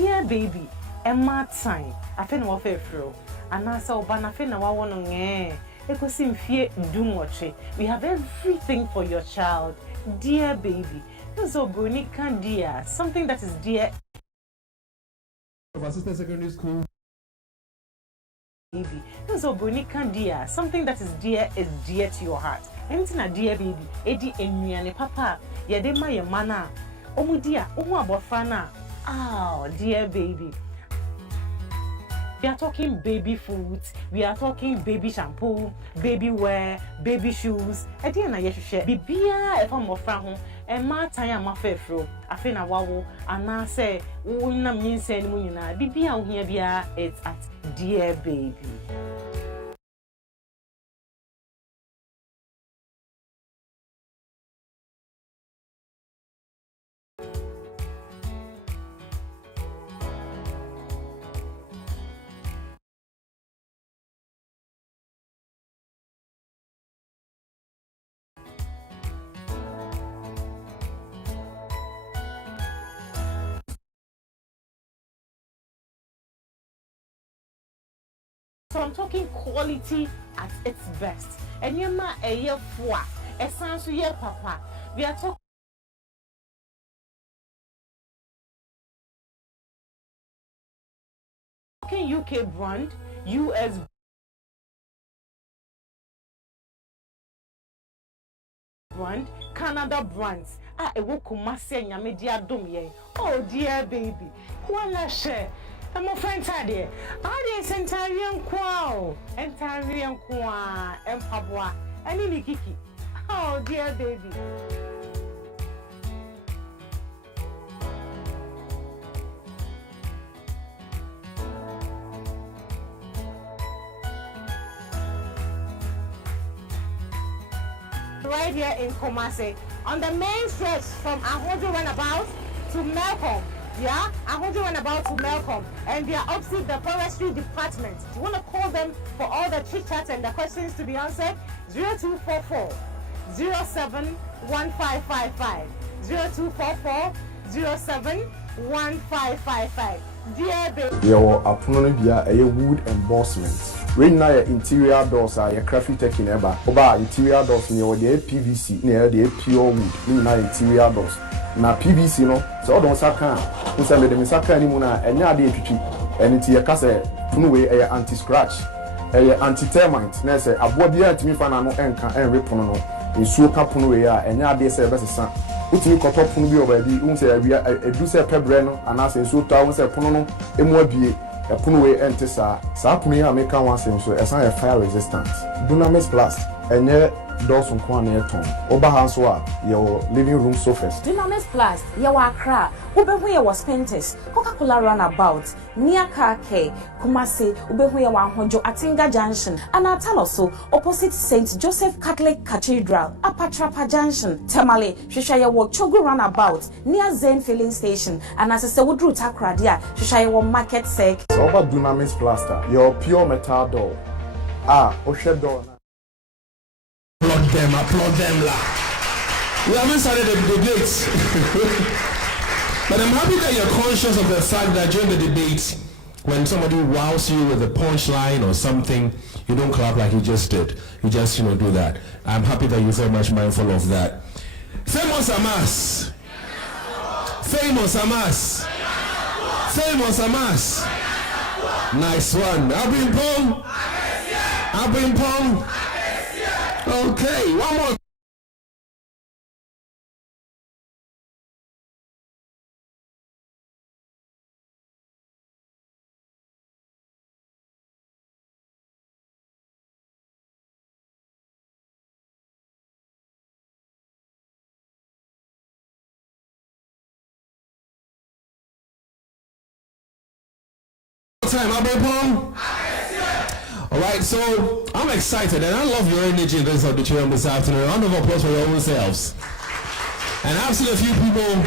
dear baby, Emma time. I feel no fair fro. And I saw Banafina Wawan eh. Ekosim fear do much. We have everything for your child, dear baby. So Brunica dear, something that is dear. Of assistant secondary school. Baby, so Brunica dear, something that is dear to your heart. Anything a dear baby, Eddie and papa, Yadema your mana. Oh dear, oh abofana. Oh dear baby. We are talking baby food, we are talking baby shampoo, baby wear, baby shoes. I didn't know you should share. Bibia, if I'm offering and my time, my fair fro. I feel a wow, and I say, oh, no means any money. Bibia, here, it's at dear baby. So I'm talking quality at its best. And you're not a year for a sounds to your papa. We are talking UK brand, US brand, Canada brands. I will come and media dome. Oh dear baby, one last share. I'm a friend there. I did Entarian Quao, Entarian Qua, and Pabwa, and in Kiki. Oh, dear baby. Right here in Kumasi, on the main stretch from Ahojo Runabout to Malcolm. Yeah, Ahojo Runabout to Malcolm, and they are opposite the forestry department. You want to call them for all the chit chats and the questions to be answered? 0244 071555 0244 071555. Dear baby. Your appointment via a wood embossment. Right now, your interior doors are your crafty taking ever. Oba interior doors near the PVC, near the pure wood. Now interior doors. Na PVC no so don saka o se me dem saka ni mu na enya ade etwitwi enti ye ka se punu we anti scratch anti termite na se abo bia ntimi fa na no enka enwe pono no ensuo ka pono we enya ade se besesa utimi koto pono bi obadi un se awia edu se pebre no ana se ensuo to awon se pono no emu abie pono we ente sa pono ya make kan wan se so esan e fire resistant Dunamis Plus enye doors on Kwan Airton. Oba Hanswa, your living room sofas. Dunamis Plus, Yawakra, Ubehuya was Pentis, Coca-Cola Runabout, near Kake, Kumasi, Ubehuya Wanhojo, Atinga Junction, and Ataloso, opposite St. Joseph Catholic Cathedral, Apatrapa Junction, Tamale, Shishayawo Chogu Runabout, near Zen Filling Station, and as a Woodru Takradia, Shishayawo Market Sec. Over Dunamis Plaster, your pure metal door. Oshe door. Applaud them, la. We haven't started the debate. But I'm happy that you're conscious of the fact that during the debate, when somebody wows you with a punchline or something, you don't clap like you just did. You just, do that. I'm happy that you're very much mindful of that. Famous AMASS. Famous AMASS. Famous AMASS. Nice one. Abimpong. Abimpong. Okay, one more. Time, Abimpong. All right, so I'm excited and I love your energy in this auditorium this afternoon. Round of applause for your own selves. And I've seen a few people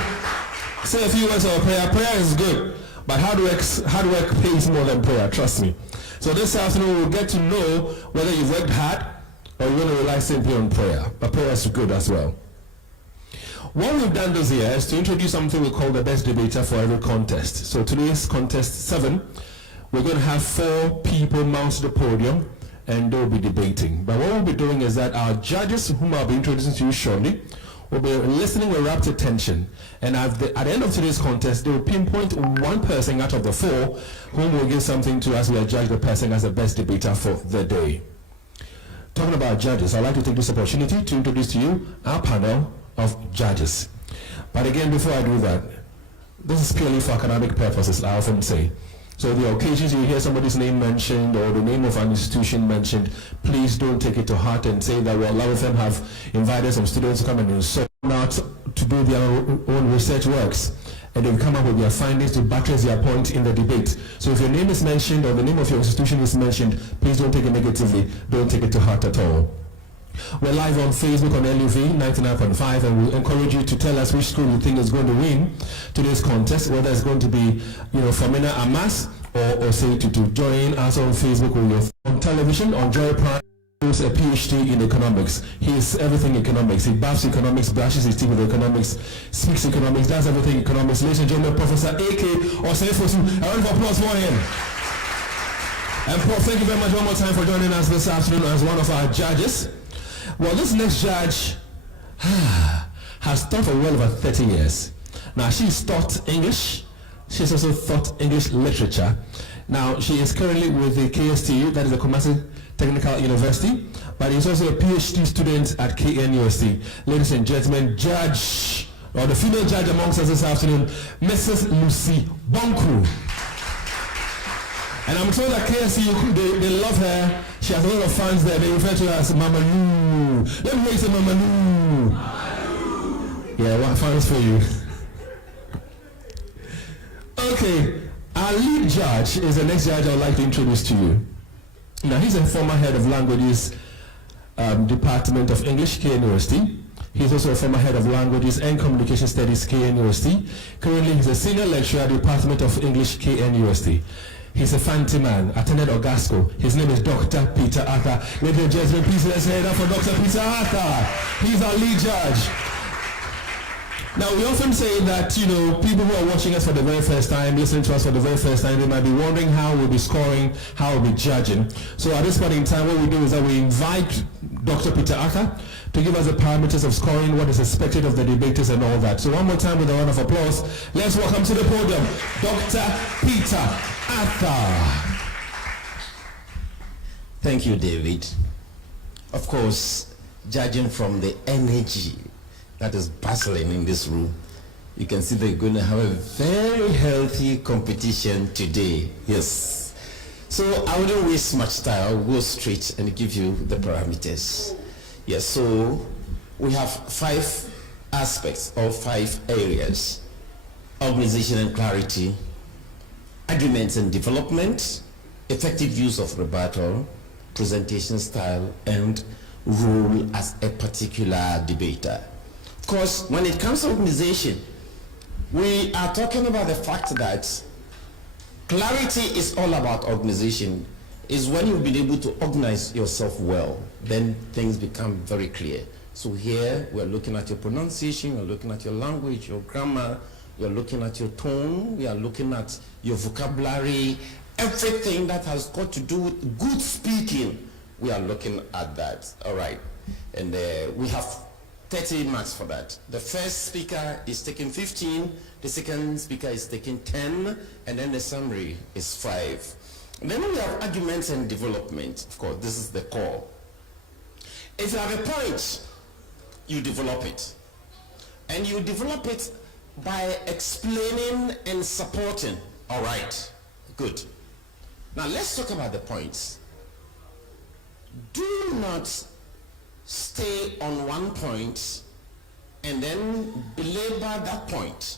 say a few words of prayer. Prayer is good, but hard work pays more than prayer, trust me. So this afternoon we'll get to know whether you've worked hard or you're going to rely simply on prayer. But prayer is good as well. What we've done this year is to introduce something we call the best debater for every contest. So today's contest 7, we're going to have 4 people mount the podium and they'll be debating. But what we'll be doing is that our judges, whom I'll be introducing to you shortly, will be listening with rapt attention. And at the end of today's contest, they will pinpoint one person out of the 4 whom will give something to us. We'll judge the person as the best debater for the day. Talking about judges, I'd like to take this opportunity to introduce to you our panel of judges. But again, before I do that, this is purely for academic purposes, I often say. So the occasions you hear somebody's name mentioned or the name of an institution mentioned, please don't take it to heart and say that, well, a lot of them have invited some students to come and insert out to do their own research works. And they've come up with their findings to buttress their point in the debate. So if your name is mentioned or the name of your institution is mentioned, please don't take it negatively. Don't take it to heart at all. We're live on Facebook on LUV 99.5, and we encourage you to tell us which school you think is going to win today's contest, whether it's going to be, Fomena, AMASS, or Osei, Tutu. Join us on Facebook with your on television, on Joy Prime. Who's a PhD in economics. He's everything economics. He buffs economics, brushes his teeth with economics, speaks economics, does everything economics. Ladies and gentlemen, Professor A.K. Osei, a round of applause for him. And Prof, thank you very much one more time for joining us this afternoon as one of our judges. Well, this next judge has taught for well over 30 years. Now, she's taught English. She's also taught English literature. Now, she is currently with the KSTU, that is the Kumasi Technical University, but he's also a PhD student at KNUST. Ladies and gentlemen, judge, or the female judge amongst us this afternoon, Mrs. Lucy Bonku. And I'm told that KSTU, they love her. She has a lot of fans there. They refer to her as Mama Lou. Let me hear you say Mama Lou. Mama Lou. Yeah, what fans for you? Okay, our lead judge is the next judge I would like to introduce to you. Now, he's a former head of languages Department of English, KNUST. He's also a former head of languages and communication studies, KNUST. Currently, he's a senior lecturer at Department of English, KNUST. He's a fancy man, attended Ogasco. His name is Dr. Peter Arthur. Ladies and gentlemen, please let's hear it up for Dr. Peter Arthur. He's our lead judge. Now, we often say that, people who are watching us for the very first time, listening to us for the very first time, they might be wondering how we'll be scoring, how we'll be judging. So at this point in time, what we do is that we invite Dr. Peter Arthur to give us the parameters of scoring, what is expected of the debaters and all that. So one more time with a round of applause, let's welcome to the podium, Dr. Peter Arthur. Thank you, David. Of course, judging from the energy that is bustling in this room, you can see they're going to have a very healthy competition today. Yes. So I wouldn't waste much time. I'll go straight and give you the parameters. Yes, so we have 5 aspects or 5 areas: organization and clarity, arguments and development, effective use of rebuttal, presentation style, and role as a particular debater. Of course, when it comes to organization, we are talking about the fact that clarity is all about organization. Is when you've been able to organize yourself well, then things become very clear. So here we're looking at your pronunciation, we're looking at your language, your grammar, we're looking at your tone, we are looking at your vocabulary, everything that has got to do with good speaking, we are looking at that. All right. And we have 30 marks for that. The first speaker is taking 15, the second speaker is taking 10, and then the summary is 5. And then we have arguments and development. Of course, this is the core. If you have a point, you develop it. And you develop it by explaining and supporting. All right, good. Now let's talk about the points. Do not stay on one point and then belabor that point,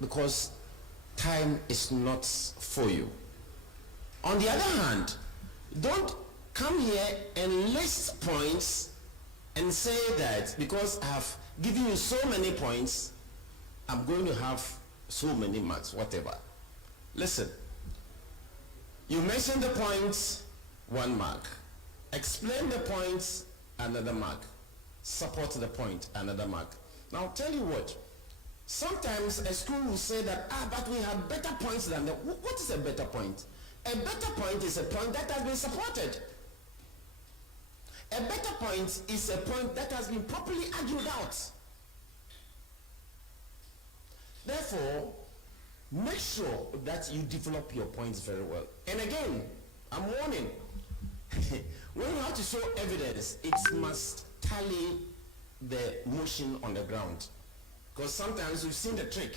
because time is not for you. On the other hand, don't come here and list points and say that because I have given you so many points, I'm going to have so many marks, whatever. Listen, you mention the points, 1 mark. Explain the points, another mark. Support the point, another mark. Now, I'll tell you what. Sometimes a school will say that, but we have better points than them. What is a better point? A better point is a point that has been supported. A better point is a point that has been properly argued out. Therefore, make sure that you develop your points very well. And again, I'm warning, when you have to show evidence, it must tally the motion on the ground. Because sometimes we've seen the trick.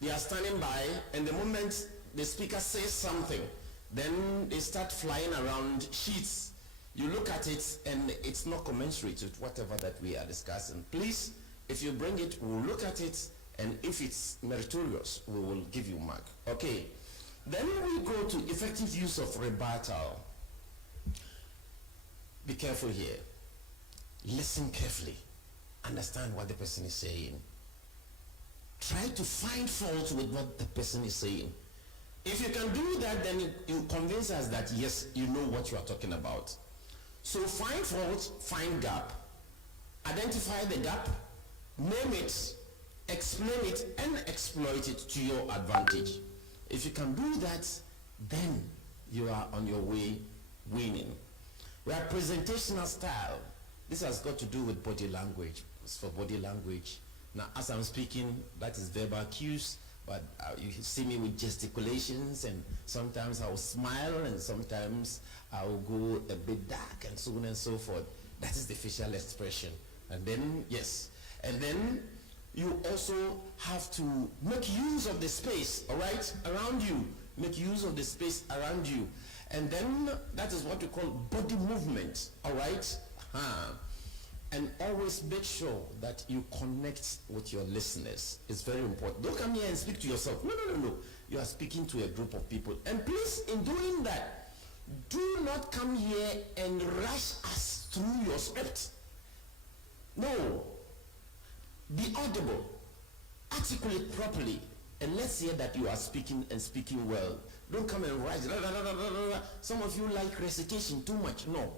They are standing by, and the moment the speaker says something, then they start flying around sheets. You look at it, and it's not commensurate with whatever that we are discussing. Please, if you bring it, we'll look at it, and if it's meritorious, we will give you mark. Okay. Then we go to effective use of rebuttal. Be careful here. Listen carefully. Understand what the person is saying. Try to find fault with what the person is saying. If you can do that, then you convince us that yes, you know what you are talking about. So find fault, find gap. Identify the gap, name it, explain it, and exploit it to your advantage. If you can do that, then you are on your way winning. We have presentational style. This has got to do with body language. It's for body language. Now, as I'm speaking, that is verbal cues, but you see me with gesticulations, and sometimes I'll smile, and sometimes I'll go a bit dark, and so on and so forth. That is the facial expression. And then, yes. And then you also have to make use of the space, all right, around you. Make use of the space around you. And then that is what we call body movement, all right? And always make sure that you connect with your listeners. It's very important. Don't come here and speak to yourself. No. You are speaking to a group of people. And please, in doing that, do not come here and rush us through your script. No. Be audible. Articulate properly. And let's hear that you are speaking and speaking well. Don't come and rush. Some of you like recitation too much. No.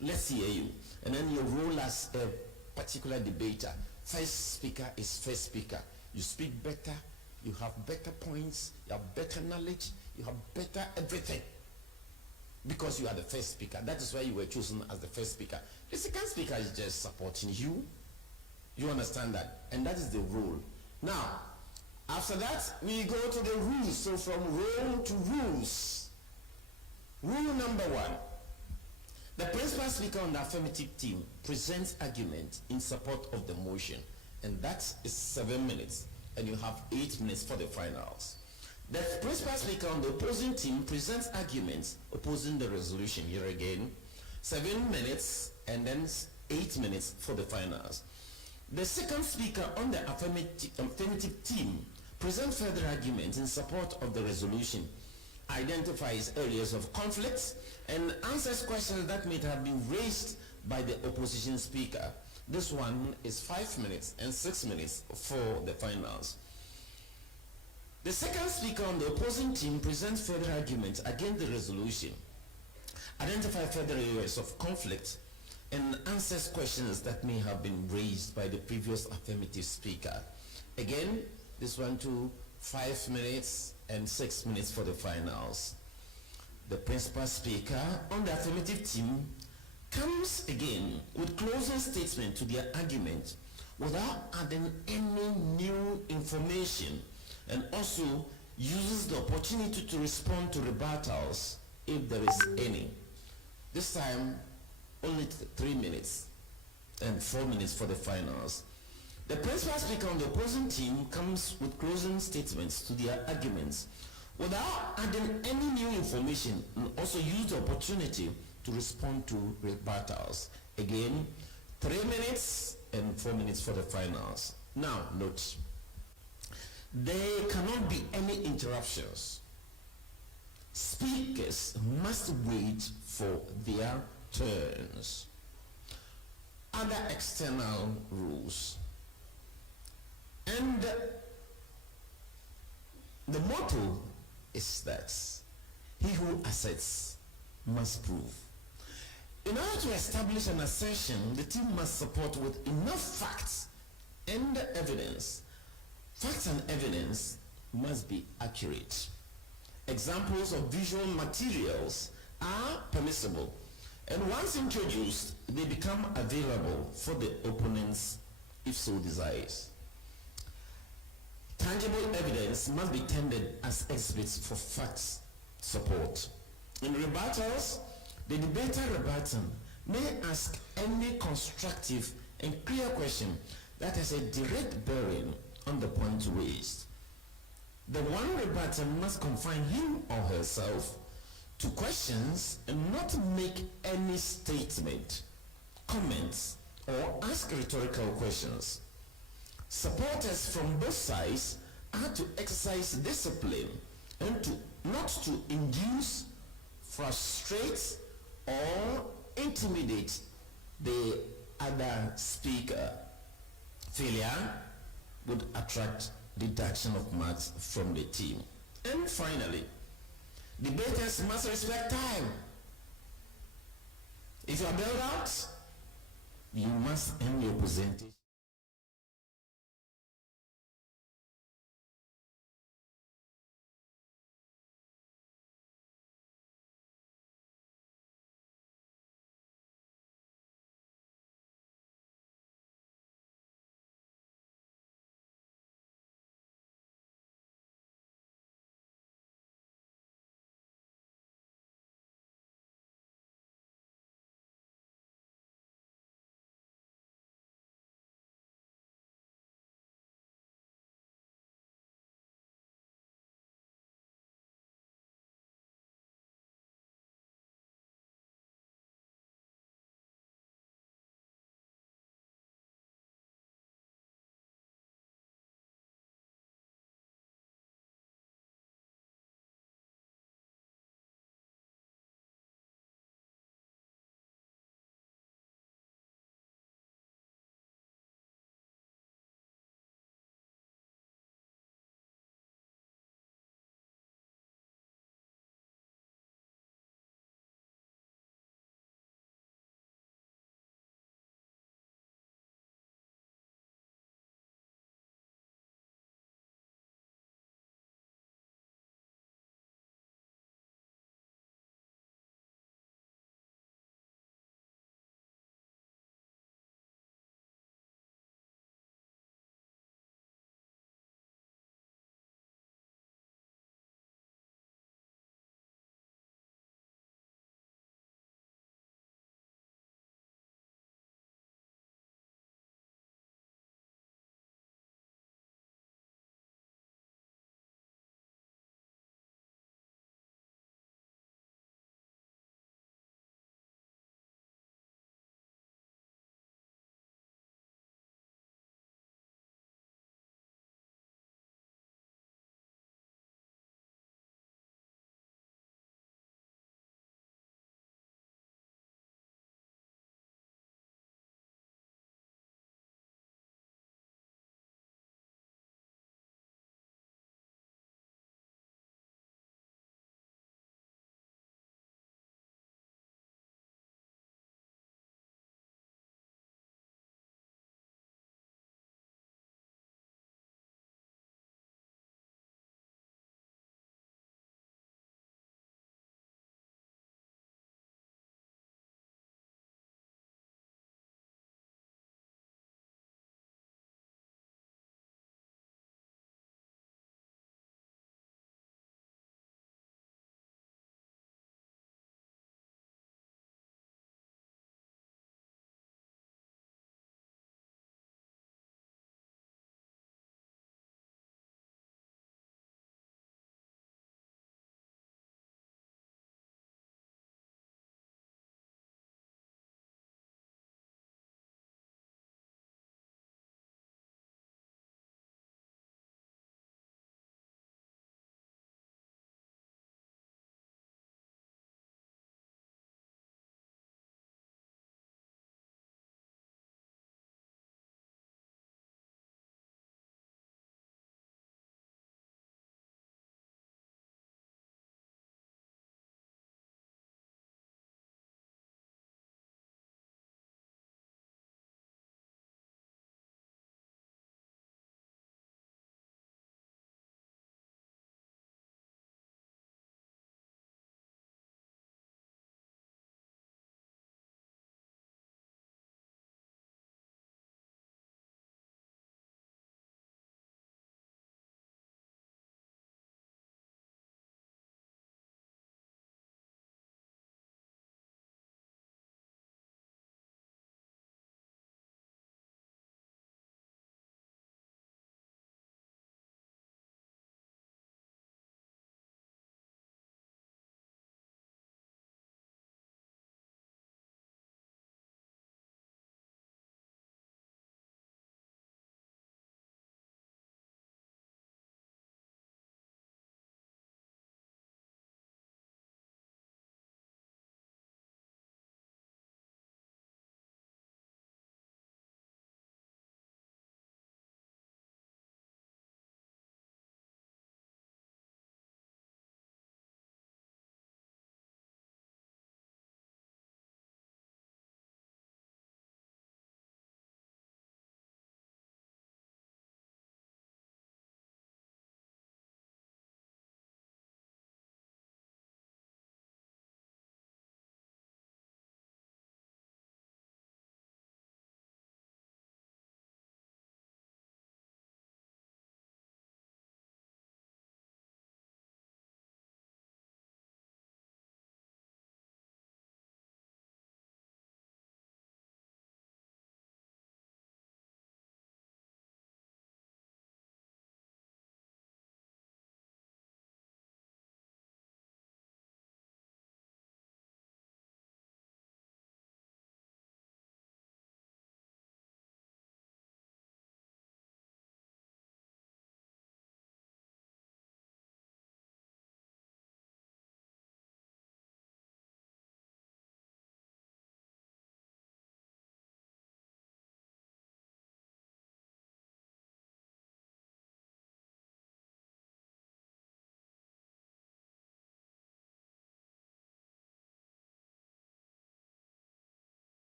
Let's hear you. And then you roll as a particular debater. First speaker is first speaker. You speak better, you have better points, you have better knowledge, you have better everything. Because you are the first speaker. That is why you were chosen as the first speaker. The second speaker is just supporting you. You understand that? And that is the rule. Now, after that, we go to the rules. So from role to rules. Rule number 1. The principal speaker on the affirmative team presents argument in support of the motion, and that is 7 minutes, and you have 8 minutes for the finals. The principal speaker on the opposing team presents arguments opposing the resolution. Here again, 7 minutes, and then 8 minutes for the finals. The second speaker on the affirmative team presents further arguments in support of the resolution, identifies areas of conflict, and answers questions that may have been raised by the opposition speaker. This one is 5 minutes and 6 minutes for the finals. The second speaker on the opposing team presents further arguments against the resolution, identify further areas of conflict, and answers questions that may have been raised by the previous affirmative speaker. Again, this one too, 5 minutes and 6 minutes for the finals. The principal speaker on the affirmative team comes again with closing statement to their argument without adding any new information, and also uses the opportunity to respond to rebuttals if there is any. This time, only 3 minutes and 4 minutes for the finals. The principal speaker on the opposing team comes with closing statements to their arguments without adding any new information, and also use the opportunity to respond to rebuttals. Again, 3 minutes and 4 minutes for the finals. Now, note, there cannot be any interruptions. Speakers must wait for their turns. Other external rules. And the motto is that he who asserts must prove. In order to establish an assertion, the team must support with enough facts and the evidence. Facts and evidence must be accurate. Examples of visual materials are permissible, and once introduced, they become available for the opponents if so desires. Tangible evidence must be tendered as exhibits for facts support. In rebuttals, the debater rebutant may ask any constructive and clear question that has a direct bearing on the point raised. The one rebutant must confine him or herself to questions and not make any statement, comments, or ask rhetorical questions. Supporters from both sides are to exercise discipline and not to induce, frustrate, or intimidate the other speaker. Failure would attract deduction of marks from the team. And finally, debaters must respect time. If you are bailed out, you must end your presentation.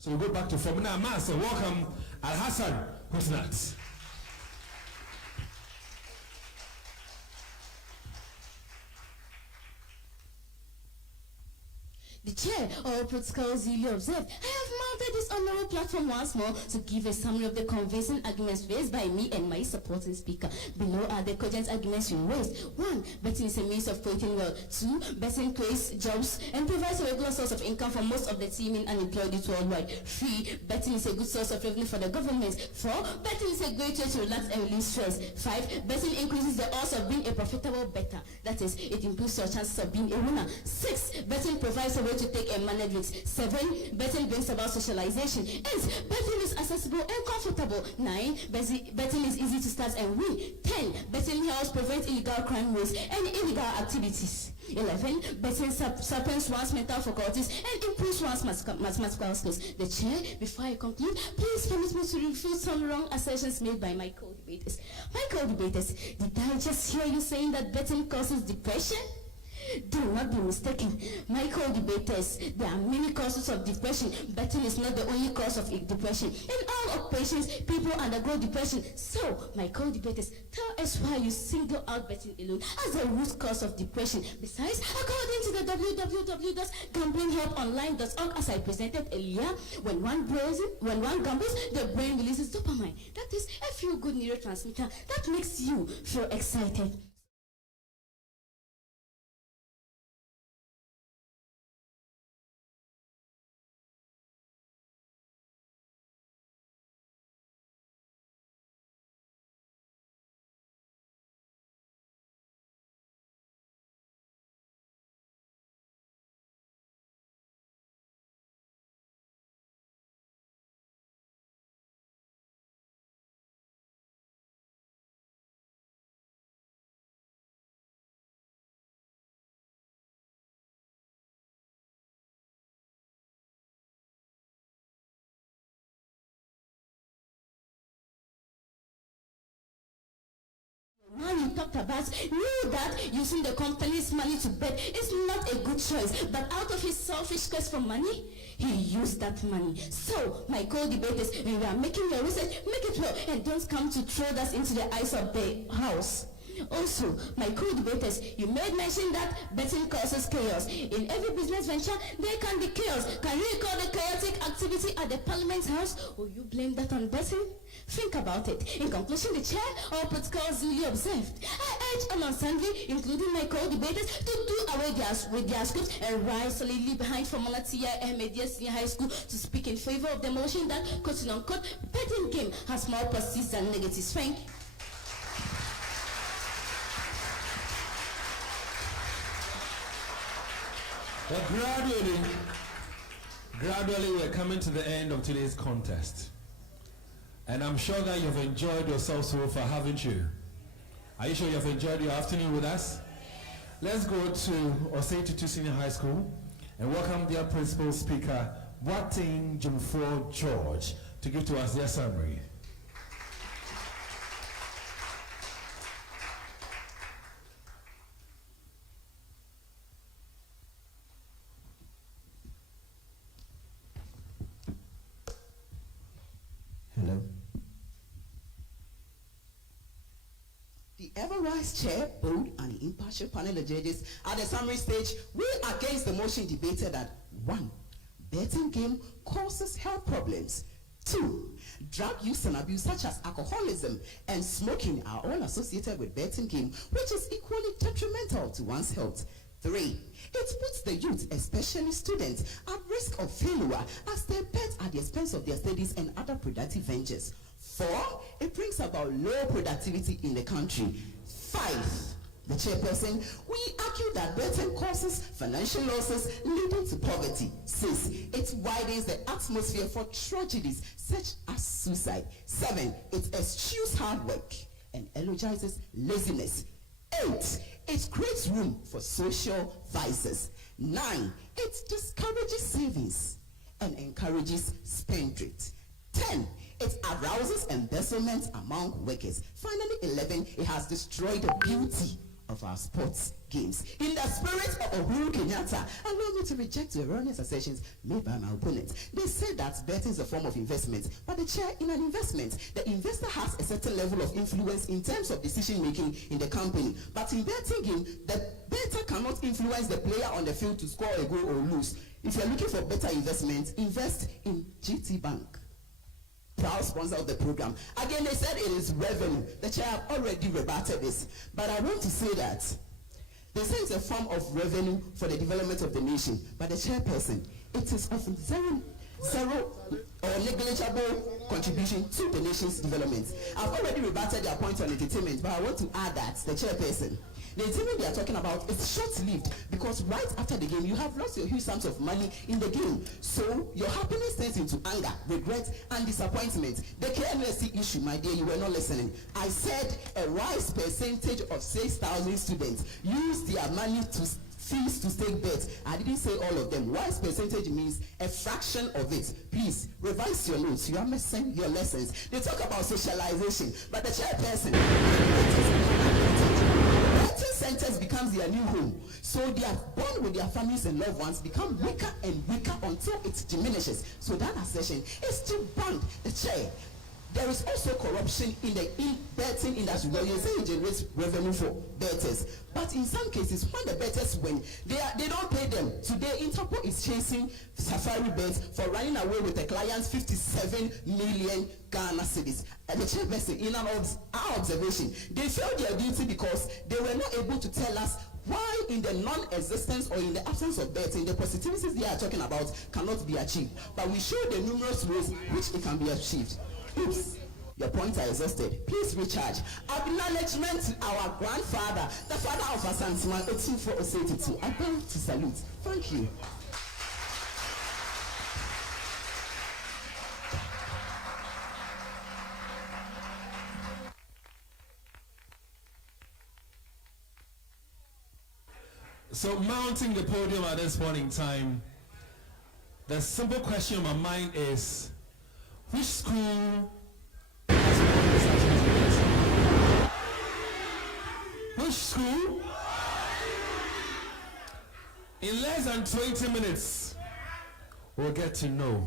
So we go back to Fomena AMASS and welcome Al-Hassan Husnat. The chair of protocols duly observed. I have mounted this honorable platform once more to give a summary of the convincing arguments raised by me and my supporting speaker. Below are the cogent arguments we raised. 1. Betting is a means of creating wealth. 2. Betting creates jobs and provides a regular source of income for most of the teeming unemployed youth worldwide. 3. Betting is a good source of revenue for the government. 4. Betting is a great way to relax and relieve stress. 5. Betting increases the odds of being a profitable bettor. That is, it improves your chances of being a winner. 6. Betting provides a way to take and manage risks. 7. Betting brings about socialization. 8. Betting is accessible and comfortable. 9. Betting is easy to start and win. 10. Betting helps prevent illegal crime rates and illegal activities. 11. Betting sharpens one's mental faculties and improves one's mathematical skills. The chair, before I conclude, please permit me to refute some wrong assertions made by my co-debaters. My co-debaters, did I just hear you saying that betting causes depression? Do not be mistaken. My co-debaters, there are many causes of depression. Betting is not the only cause of depression. In all occupations, people undergo depression. So, my co-debaters, tell us why you single out betting alone as the root cause of depression. Besides, according to the www.gamblinghelponline.org, as I presented earlier, when one gambles, the brain releases dopamine. That is a feel-good neurotransmitter that makes you feel excited. Man you talked about knew that using the company's money to bet is not a good choice, but out of his selfish quest for money, he used that money. So, my co-debaters, when you are making your research, make it well and don't come to throw us into the eyes of the house. Also, my co-debaters, you made mention that betting causes chaos. In every business venture, there can be chaos. Can you recall the chaotic activity at the Parliament House? Or you blame that on betting? Think about it. In conclusion, the chair of protocols duly observed. I urge all assembly, including my co-debaters, to do away with their scripts and rise solidly behind Fomena Media Senior High School to speak in favor of the motion that, quote-unquote, betting game has more positives than negatives. Thank you. Well, gradually we're coming to the end of today's contest. And I'm sure that you've enjoyed yourself so far, haven't you? Are you sure you've enjoyed your afternoon with us? Let's go to Osei Tutu Senior High School and welcome their principal speaker, Wating Jumfo George, to give to us their summary. Hello. The ever-wise chair, board, and the impartial panel of judges at the summary stage will against the motion debated that 1. Betting game causes health problems. 2. Drug use and abuse such as alcoholism and smoking are all associated with betting game, which is equally detrimental to one's health. 3. It puts the youth, especially students, at risk of failure as they bet at the expense of their studies and other productive ventures. 4. It brings about low productivity in the country. 5. The chairperson, we argue that betting causes financial losses leading to poverty. 6. It widens the atmosphere for tragedies such as suicide. 7. It eschews hard work and eulogizes laziness. 8. It creates room for social vices. 9. It discourages savings and encourages spendthrift. 10. It arouses embezzlement among workers. Finally, 11. It has destroyed the beauty of our sports games. In the spirit of Uhuru Kenyatta, allow me to reject the erroneous assertions made by my opponent. They say that betting is a form of investment, but the chair, in an investment, the investor has a certain level of influence in terms of decision making in the company. But in betting game, the bettor cannot influence the player on the field to score a goal or lose. If you're looking for better investment, invest in GT Bank, proud sponsor of the program. Again, they said it is revenue. The chair have already rebutted this. But I want to say that they say it's a form of revenue for the development of the nation. But the chairperson, it is of zero or negligible contribution to the nation's development. I've already rebutted their point on entertainment, but I want to add that the chairperson, the entertainment they are talking about is short-lived, because right after the game you have lost your huge sums of money in the game. So your happiness turns into anger, regret, and disappointment. The KNSC issue, my dear, you were not listening. I said a wise percentage of 6,000 students use their money to fees to stake bets. I didn't say all of them. Wise percentage means a fraction of it. Please revise your notes. You are missing your lessons. They talk about socialization, but the chairperson, betting centers becomes their new home. So their bond with their families and loved ones become weaker and weaker until it diminishes. So that assertion is to bank the chair. There is also corruption in the betting industry. Well, you say it generates revenue for bettors, but in some cases, when the bettors win, they don't pay them. Today, Interpol is chasing Safari Bets for running away with the client's 57 million Ghana cedis. And the chairperson, in our observation, they failed their duty because they were not able to tell us why in the non-existence or in the absence of betting, the positivities they are talking about cannot be achieved. But we show the numerous ways which it can be achieved. Oops, your points are exhausted. Please recharge. Acknowledgement to our grandfather, the father of Asantima, 18482. I beg to salute. Thank you. So mounting the podium at this point in time, the simple question in my mind is, which school has won this activity? Which school? In less than 20 minutes, we'll get to know.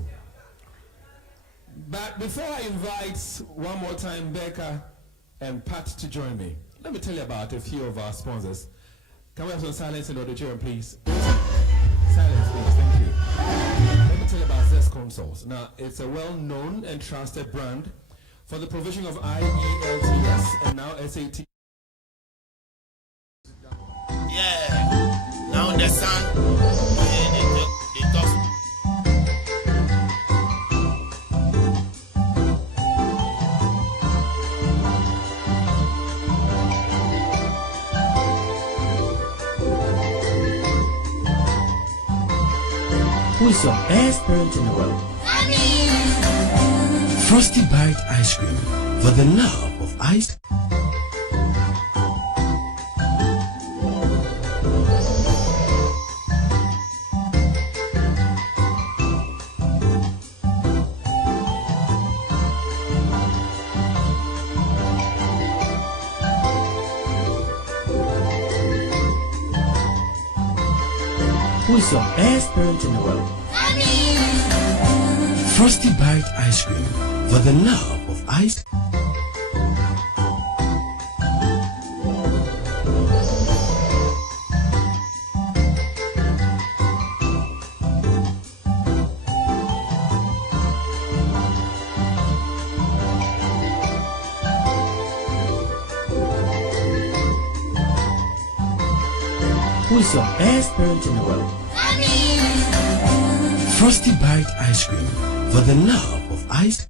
But before I invite one more time Becca and Pat to join me, let me tell you about a few of our sponsors. Can we have some silence in the auditorium, please? Silence, please. Thank you. Let me tell you about Zest Consoles. Now, it's a well-known and trusted brand for the provision of IELTS and now SAT. Yeah. Now the sun, they talk. Who is your best parent in the world? Mommy! Frosty Bite Ice Cream, for the love of ice. Who is your best parent in the world? Mommy! Frosty Bite Ice Cream, for the love of ice. Who is your best parent in the world? Mommy! Frosty Bite Ice Cream, for the love of ice.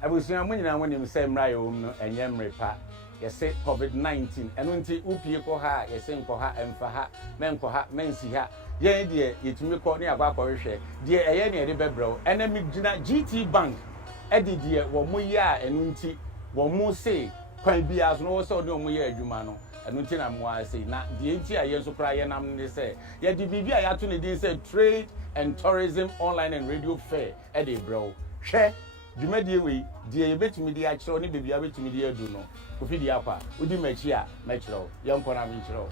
I was young when I went in the same room and Yamripa. You say COVID-19, and until Upiko ha, you sing for her and for her, men for her, men see her. Yea, dear, it me call near Bakorisha, dear Ayani Rebebro, and then GT Bank, Eddie dear, one more year and until one more say, can be as no so no more year, Jumano. And until I'm wise, say, now the entire years of cry and I'm they say, yet the BB I actually did say trade and tourism online and radio fair, Eddie bro. Share, the media way, dear bet me the actual baby, I bet me the do no. Kofi di akwa. Udi mechi a mechiro. Yonko na mechiro.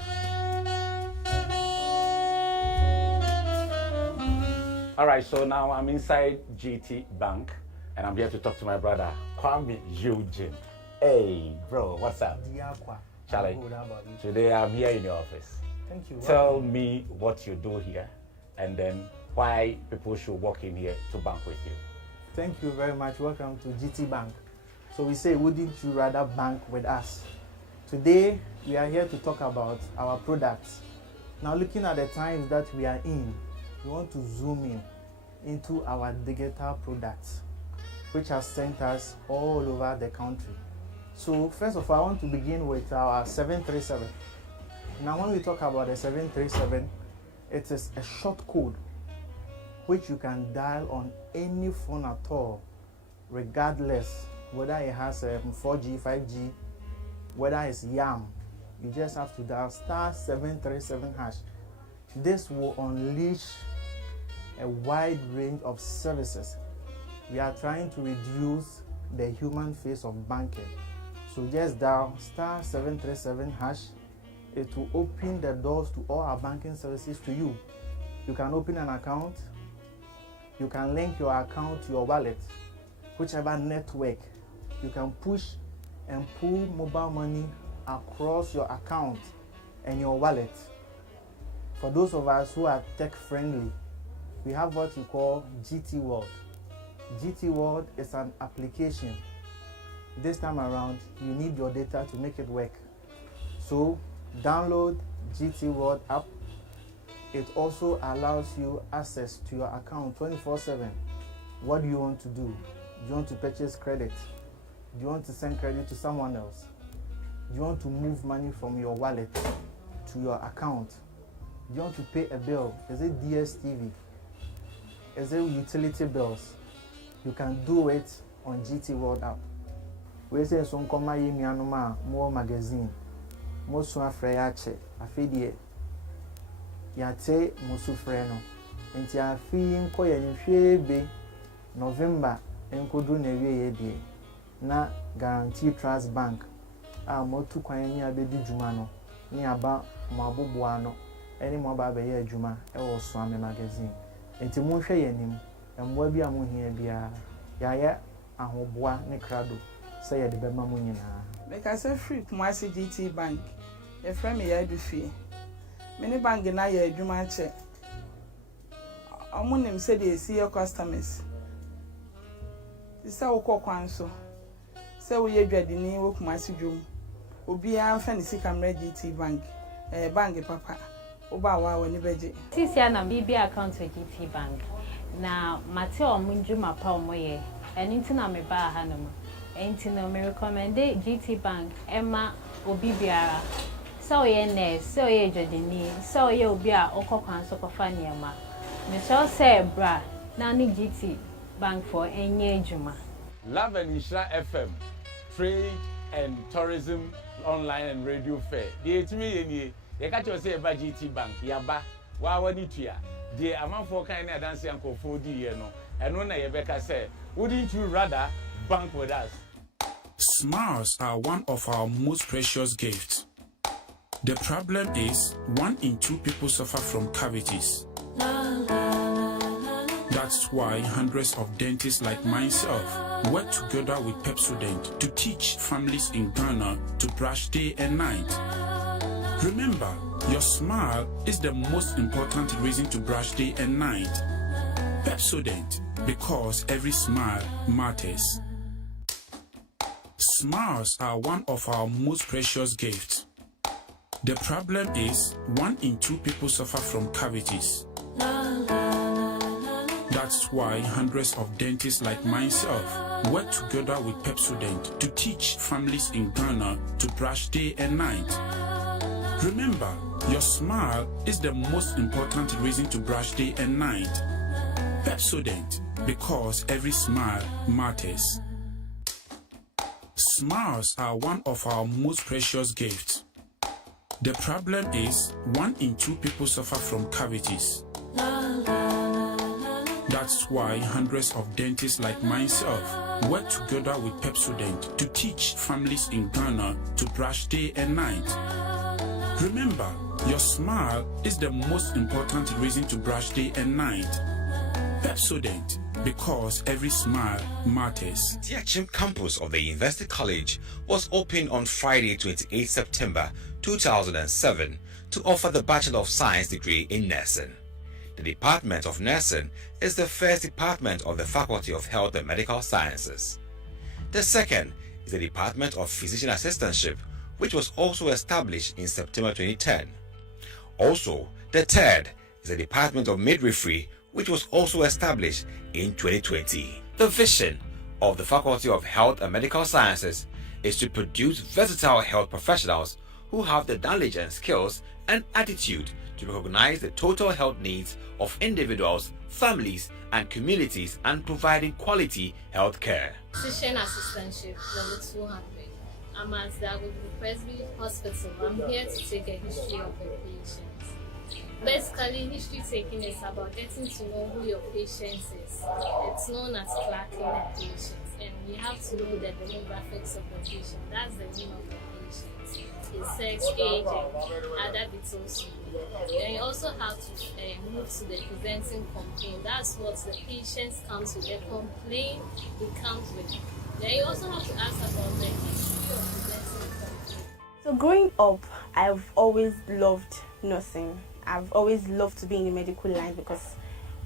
All right, so now I'm inside GT Bank, and I'm here to talk to my brother, Kwame Eugene. Hey, bro, what's up? Charlie, today I'm here in your office. Thank you. Tell me what you do here, and then why people should walk in here to bank with you. Thank you very much. Welcome to GT Bank. So we say, wouldn't you rather bank with us? Today, we are here to talk about our products. Now, looking at the times that we are in, we want to zoom in into our digital products, which has sent us all over the country. So first of all, I want to begin with our 737. Now when we talk about the 737, it is a short code which you can dial on any phone at all, regardless whether it has 4G, 5G, whether it's YAM. You just have to dial *737#. This will unleash a wide range of services. We are trying to reduce the human face of banking. So just dial *737#. It will open the doors to all our banking services to you. You can open an account. You can link your account to your wallet, whichever network. You can push and pull mobile money across your account and your wallet. For those of us who are tech friendly, we have what we call GT World. GT World is an application. This time around, you need your data to make it work. So download GT World app. It also allows you access to your account 24/7. What do you want to do? Do you want to purchase credit? Do you want to send credit to someone else? Do you want to move money from your wallet to your account? Do you want to pay a bill? Is it DSTV? Is it utility bills? You can do it on GT World app. We say so nkoma ye nuanoma more magazine. Mo so afre ya che afedie. Ya te mo so frɛ no. Enti afi nko ye nhwebe November enkodu na wie ye die. Na Guarantee Trust Bank a mo tu kwan ni abedi djuma no. Ni aba mo aboboa no. Eni mo ba be ye adwuma e wo so ame magazine. Enti mo hwɛ yanim. Emboa bi a mo hia bia ya ya ahoboa ne krado. Say ya de bema mo nyina. Because say free Kumasi GT Bank. E frame me ya du fie. Many bank na ya adwuma che. Omo nim say dey see your customers. Say wo kokwan so. Say wo ye dwadini wo Kumasi dwom. Obi a mfa ne sika mra GT Bank. Bank papa. Oba wa woni beje. Sisi na BB account with GT Bank. Na mate omunjuma pa omoye. Enti na me ba ha no. Enti no me recommend GT Bank Emma obi biara. So ye nurse, so ye jodini, so ye obi a okokwan so kofa niema. Me so say bra na ni GT Bank for enye adwuma. Love and Ishra FM, trade and tourism online and radio fair. The etimi ye ni ye ka cho say ba GT Bank yaba wa wani tua. The amanfo kan na dance yankofo di ye no. Eno na ye beka say, wouldn't you rather bank with us? Smiles are one of our most precious gifts. The problem is 1 in 2 people suffer from cavities. That's why hundreds of dentists like myself work together with Pepsodent to teach families in Ghana to brush day and night. Remember, your smile is the most important reason to brush day and night. Pepsodent, because every smile matters. Smiles are one of our most precious gifts. The problem is 1 in 2 people suffer from cavities. That's why hundreds of dentists like myself work together with Pepsodent to teach families in Ghana to brush day and night. Remember, your smile is the most important reason to brush day and night. Pepsodent, because every smile matters. Smiles are one of our most precious gifts. The problem is 1 in 2 people suffer from cavities. That's why hundreds of dentists like myself work together with Pepsodent to teach families in Ghana to brush day and night. Remember, your smile is the most important reason to brush day and night. Pepsodent, because every smile matters. The Achim campus of the University College was opened on Friday, 28 September 2007 to offer the Bachelor of Science degree in nursing. The Department of Nursing is the first department of the Faculty of Health and Medical Sciences. The second is the Department of Physician Assistantship, which was also established in September 2010. Also, the third is the Department of Midwifery, which was also established in 2020. The vision of the Faculty of Health and Medical Sciences is to produce versatile health professionals who have the knowledge and skills and attitude to recognize the total health needs of individuals, families, and communities, and providing quality health care. Physician assistantship, level 200. I'm at the Presby Hospital. I'm here to take a history of your patients. Basically, history taking is about getting to know who your patient is. It's known as tracking the patient, and you have to know the demographics of the patient. That's the name of the patient. His sex, age, and other details. Then you also have to move to the presenting complaint. That's what the patients comes with. The complaint he comes with. Then you also have to ask about the history of presenting complaint. So growing up, I've always loved nursing. I've always loved to be in the medical line because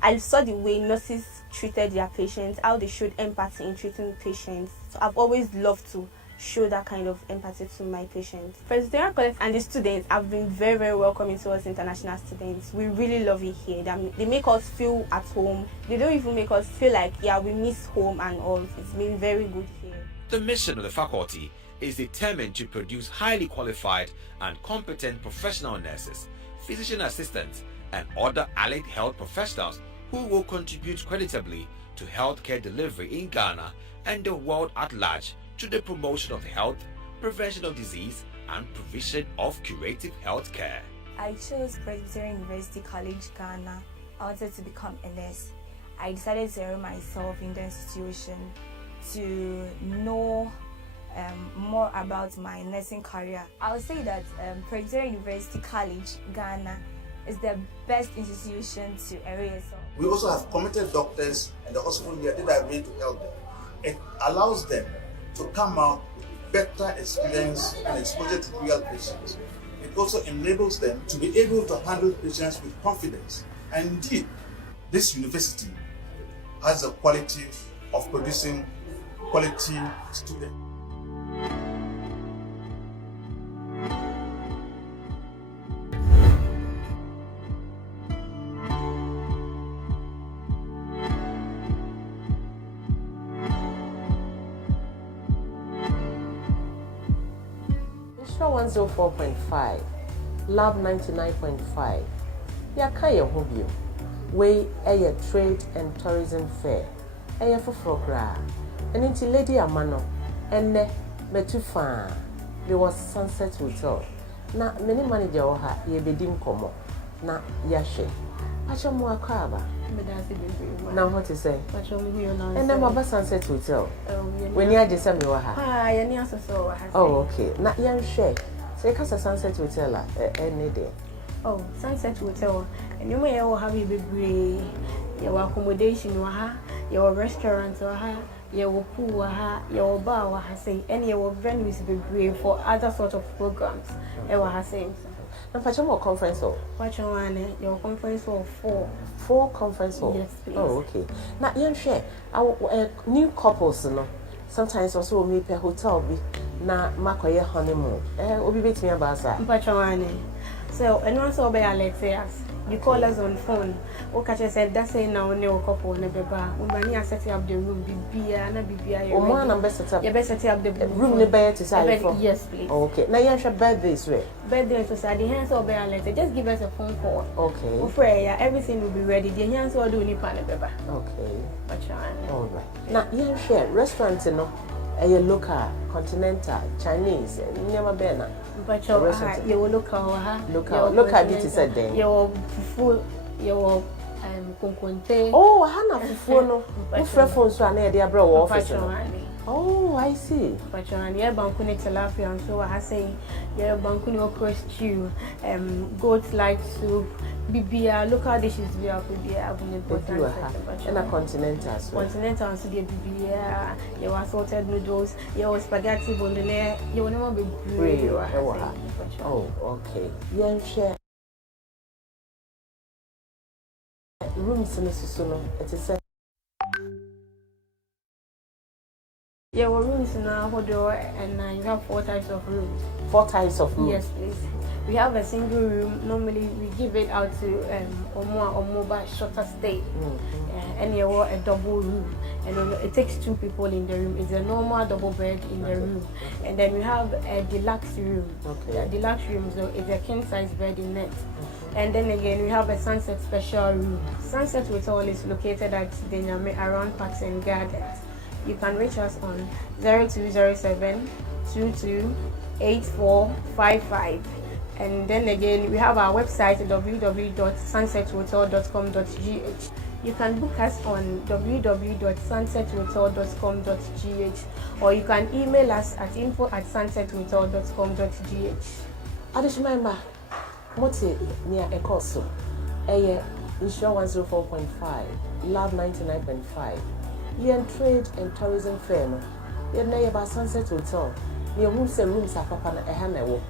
I saw the way nurses treated their patients, how they showed empathy in treating patients. So I've always loved to show that kind of empathy to my patients. Presbyterian College and the students have been very, very welcoming to us international students. We really love it here. They make us feel at home. They don't even make us feel like, yeah, we miss home and all. It's been very good here. The mission of the faculty is determined to produce highly qualified and competent professional nurses, physician assistants, and other allied health professionals who will contribute creditably to healthcare delivery in Ghana and the world at large to the promotion of health, prevention of disease, and provision of curative health care. I chose Presbyterian University College, Ghana. I wanted to become a nurse. I decided to enroll myself in the institution to know more about my nursing career. I would say that Presbyterian University College, Ghana is the best institution to enroll yourself. We also have committed doctors and the hospital here that are ready to help them. It allows them to come out with better experience and exposure to real patients. It also enables them to be able to handle patients with confidence. And indeed, this university has the quality of producing quality students. Extra 104.5, Lab 99.5. Yaka ye hobio. We a trade and tourism fair. A for frogra. And into Lady Amano. And ne metufa. There was Sunset Hotel. Na many manager oha ye bedim komo. Na yashe. Pacha mwa kwaba. Now what to say? And then my Sunset Hotel. When you just send me waha. Oh, okay. Na yan share. So you can say Sunset Hotel any day. Oh, Sunset Hotel. And you may have a baby. Your accommodation waha. Your restaurant waha. Your pool waha. Your bar waha. Say any your venues be for other sort of programs. Ewa say. And for your conference hall? Your conference hall 4. 4 conference hall? Yes, please. Oh, okay. Now, you share our new couples, you know, sometimes also meet a hotel be na makoye honeymoon. Obi bet me about that. So, anyone saw by Alexias. You call us on phone. Okay, said that's saying now no couple ne beba. Umani set up the room bibia na bibia. Oh, man, I'm best set up. You best set up the room ne bed to say for. Yes, please. Okay. Now you should birthdays way. Birthday so sad. The hands all by Alexias. Just give us a phone call. Okay. Prayer, everything will be ready. The hands all do ni pa ne beba. Okay. All right. Now you share restaurant, you know. A local, continental, Chinese, never been. But you local, local, beauty said then. Your full, your Konkonte. Oh, Hana Fufuno. Ufre phone so na dia bra wo office. Oh, I see. Patron, yeah, bankuni tilapia, and so I say, yeah, bankuni okra stew, goat like soup, bibia, local dishes we have bibia, and a continental. Continental, so the bibia, you are salted noodles, you are spaghetti bolognese, you will never be brave. Oh, okay. Yeah, share rooms in the Susuno. It is a yeah, our rooms now, and you have 4 types of rooms. 4 types of rooms? Yes, please. We have a single room. Normally, we give it out to or mobile shorter stay. And you want a double room. And it takes 2 people in the room. It's a normal double bed in the room. And then we have a deluxe room. The deluxe room, so it's a king size bed in it. And then again, we have a sunset special room. Sunset Hotel is located at Denyame around Parks and Gardens. You can reach us on 0207 228455. And then again, we have our website www.sunsethotel.com.gh. You can book us on www.sunsethotel.com.gh, or you can email us at info@sunsethotel.com.gh. Adishimamba, Moti near Ekoso, Eye Insure 104.5, Lab 99.5. Yen Trade and Tourism Fair no. Yen na yeba Sunset Hotel. Ye hu se rooms a papa na eha na wo.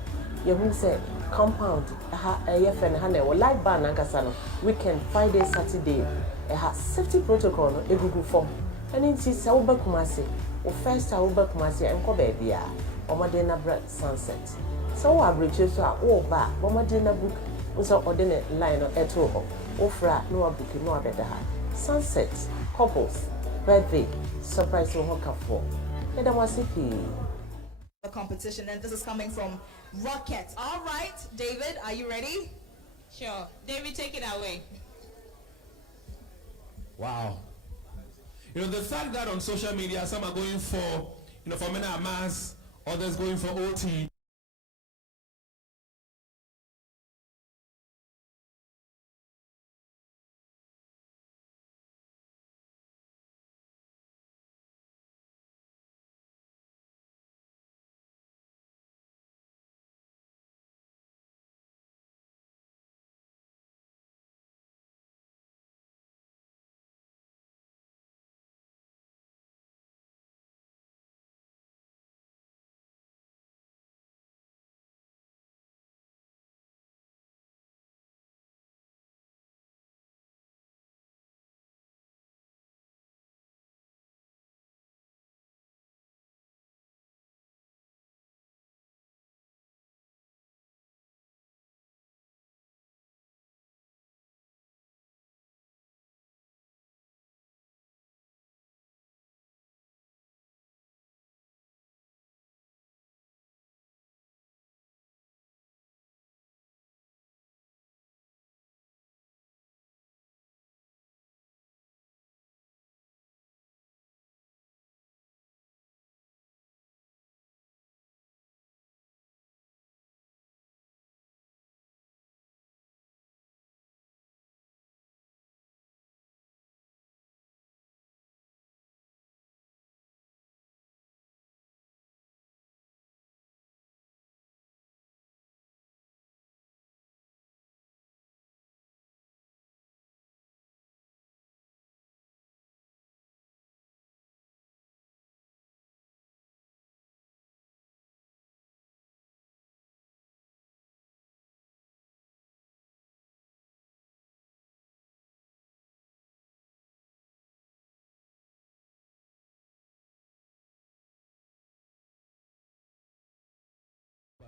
Ye hu se compound ha ye fe na ha na wo. Live bar na nkasa no. Weekend, Friday, Saturday. Eha safety protocol no egugu form. Eni nti se wo ba Kumasi. O first a wo ba Kumasi enko ba bia. Omode na bra Sunset. So wo abreche so a wo ba. Omode na book. Unso ordinary line no eto ho. Wo fra no book no abeda ha. Sunset couples birthday surprise for. The competition, and this is coming from Rocket. All right, David, are you ready? Sure. David, take it away. Wow. You know, the fact that on social media some are going for, Fomena AMASS, others going for OT.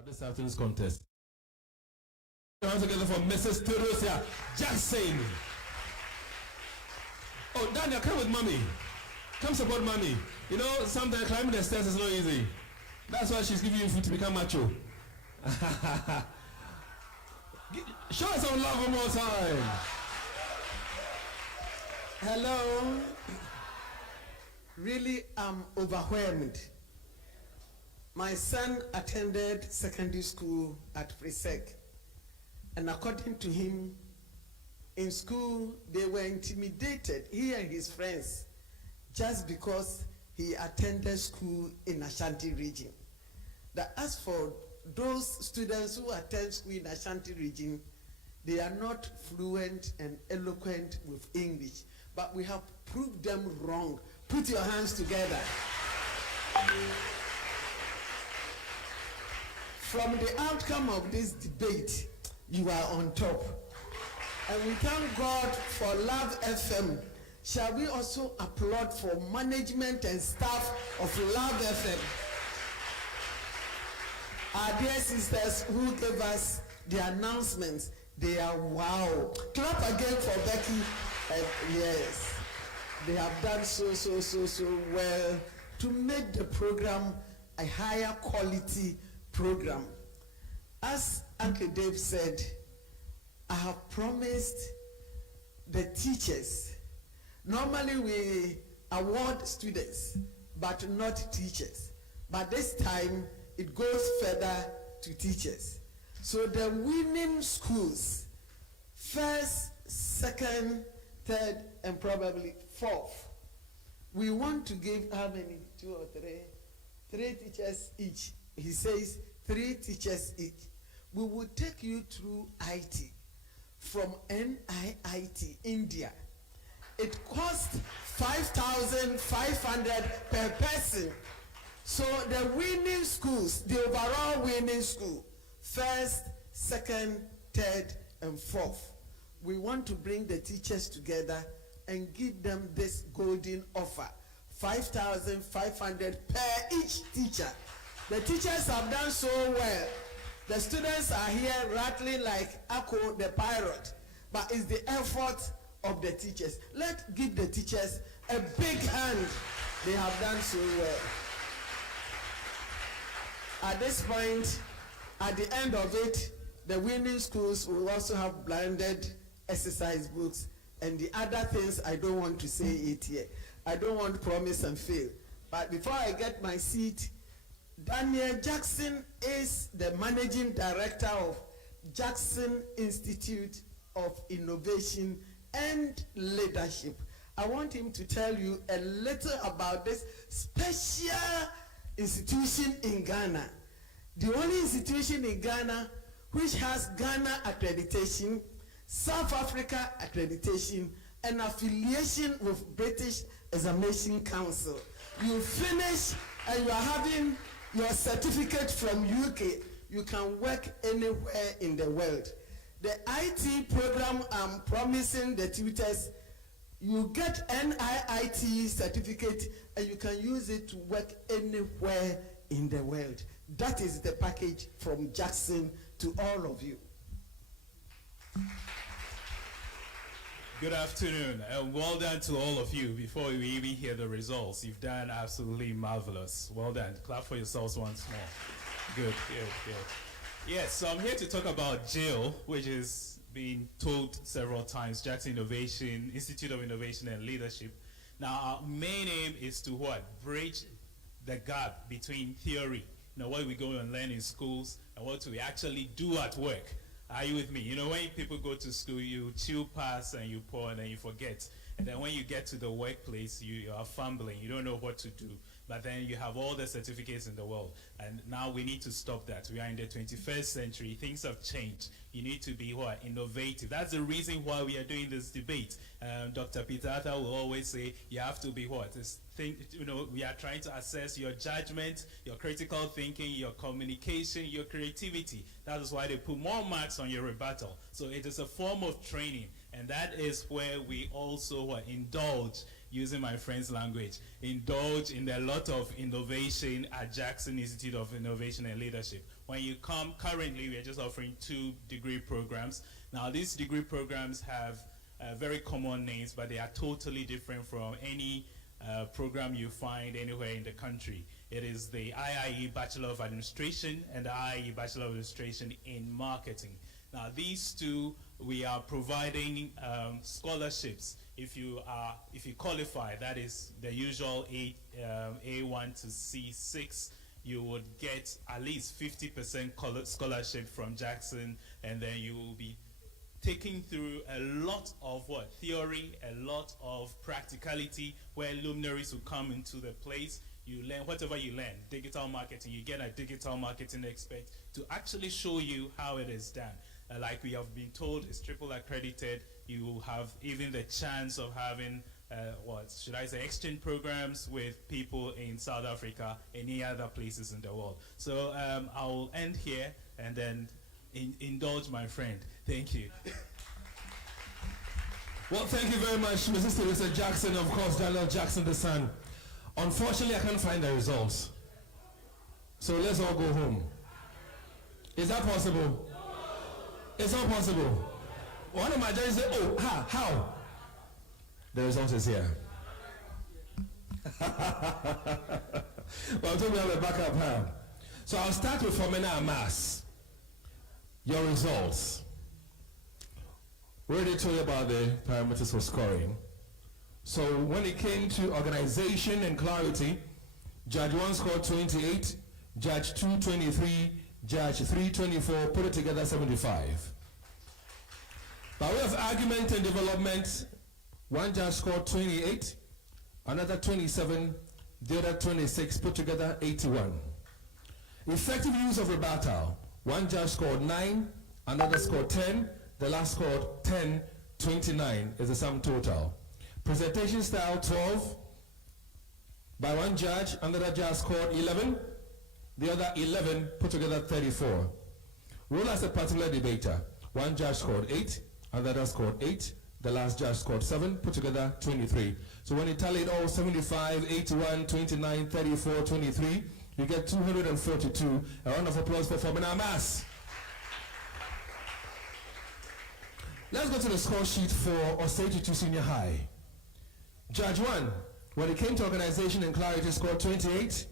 This afternoon's contest. Hands together for Mrs. Teresia Jackson. Oh, Daniel, come with mommy. Come support mommy. Sometimes climbing the stairs is not easy. That's why she's giving you food to become macho. Show us some love one more time. Hello. Really, I'm overwhelmed. My son attended secondary school at Presec, and according to him, in school, they were intimidated, he and his friends, just because he attended school in Ashanti region. That as for those students who attend school in Ashanti region, they are not fluent and eloquent with English, but we have proved them wrong. Put your hands together. From the outcome of this debate, you are on top. And we thank God for Love FM. Shall we also applaud for management and staff of Love FM? Our dear sisters who gave us the announcements, they are wow. Clap again for Becky. Yes, they have done so well to make the program a higher quality program. As Uncle Dave said, I have promised the teachers. Normally we award students, but not teachers. But this time, it goes further to teachers. So the winning schools, first, second, third, and probably fourth, we want to give how many? 2 or 3? 3 teachers each. He says 3 teachers each. We will take you through IT from NIIT, India. It costs 5,500 per person. So the winning schools, the overall winning school, first, second, third, and fourth, we want to bring the teachers together and give them this golden offer, 5,500 per each teacher. The teachers have done so well. The students are here rattling like Akko the pirate, but it's the effort of the teachers. Let's give the teachers a big hand. They have done so well. At this point, at the end of it, the winning schools will also have blended exercise books and the other things. I don't want to say it here. I don't want to promise and fail. But before I get my seat, Daniel Jackson is the managing director of Jackson Institute of Innovation and Leadership. I want him to tell you a little about this special institution in Ghana. The only institution in Ghana which has Ghana accreditation, South Africa accreditation, and affiliation with British Examination Council. You finish and you are having your certificate from UK, you can work anywhere in the world. The IT program I'm promising the tutors, you get NIIT certificate and you can use it to work anywhere in the world. That is the package from Jackson to all of you. Good afternoon, and well done to all of you. Before we even hear the results, you've done absolutely marvelous. Well done. Clap for yourselves once more. Good. Yes, so I'm here to talk about JIL, which is being told several times, Jackson Innovation, Institute of Innovation and Leadership. Now, our main aim is to what? Bridge the gap between theory, what we go and learn in schools, and what we actually do at work. Are you with me? When people go to school, you chew pass and you pour and then you forget. And then when you get to the workplace, you are fumbling. You don't know what to do. But then you have all the certificates in the world. And now we need to stop that. We are in the 21st century. Things have changed. You need to be innovative. That's the reason why we are doing this debate. Dr. Peter Arthur will always say, you have to be we are trying to assess your judgment, your critical thinking, your communication, your creativity. That is why they put more marks on your rebuttal. So it is a form of training. And that is where we also indulge, using my friend's language, indulge in a lot of innovation at Jackson Institute of Innovation and Leadership. When you come, currently we are just offering 2 degree programs. Now these degree programs have very common names, but they are totally different from any program you find anywhere in the country. It is the IIE Bachelor of Administration and the IIE Bachelor of Administration in Marketing. Now these 2, we are providing scholarships. If you qualify, that is the usual A1 to C6, you would get at least 50% scholarship from Jackson, and then you will be taking through a lot of theory, a lot of practicality, where luminaries will come into the place. You learn whatever you learn, digital marketing, you get a digital marketing expert to actually show you how it is done. Like we have been told, it's triple accredited. You will have even the chance of having exchange programs with people in South Africa, any other places in the world. So I will end here and then indulge my friend. Thank you. Well, thank you very much, Mrs. Teresa Jackson, of course, Daniel Jackson, the son. Unfortunately, I can't find the results. So let's all go home. Is that possible? It's not possible. One of my judges said, oh, how? The result is here. Well, don't we have a backup, huh? So I'll start with Fomena AMASS. Your results. We already told you about the parameters for scoring. So when it came to organization and clarity, Judge 1 scored 28, Judge 2 23, Judge 3 24, put it together 75. By way of argument and development, one judge scored 28, another 27, the other 26, put together 81. Effective use of rebuttal, one judge scored 9, another scored 10, the last scored 10, 29 is the sum total. Presentation style 12, by one judge, another judge scored 11, the other 11, put together 34. Role as a particular debater, one judge scored 8, another scored 8, the last judge scored 7, put together 23. So when you tally it all, 75, 81, 29, 34, 23, you get 242. A round of applause for Fomena AMASS. Let's go to the score sheet for Osei Tutu Senior High. Judge 1, when it came to organization and clarity, scored 28.